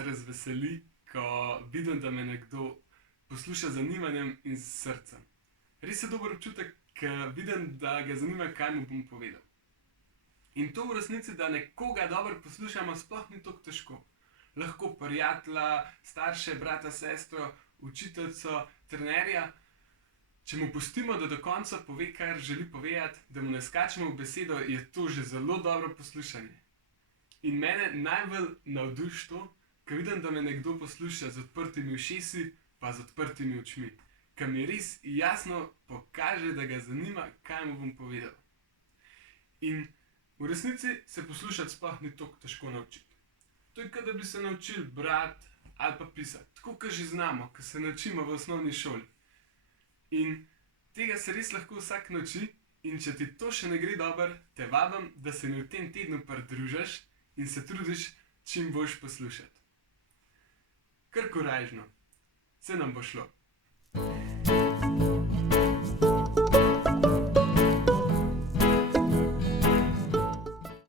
se razveseli, ko vidim, da me nekdo posluša z zanimanjem in s srcem. Res je dober občutek, ker vidim, da ga zanima, kaj mu bom povedal. In to v resnici, da nekoga dobro poslušamo, sploh ni tako težko. Lahko prijatelja, starše, brata, sestro, učiteljico, trenerja. Če mu pustimo, da do konca pove, kar želi povedati, da mu ne skačemo v besedo, je to že zelo dobro poslušanje. In mene najbolj navduši to, ko vidim, da me nekdo posluša z odprtimi ušesi, pa z odprtimi očmi. Ko mi res jasno pokaže, da ga zanima, kaj mu bom povedal. In v resnici se poslušati sploh ni tako težko naučiti. To je, kot da bi se naučili brati ali pa pisati. Tako, kot že znamo, ko se naučimo v osnovni šoli. In tega se res lahko vsak nauči, in če ti to še ne gre dobro, te vabim, da se mi v tem tednu pridružiš in se trudiš čim boljš poslušati. Kar korajžno, se nam bo šlo.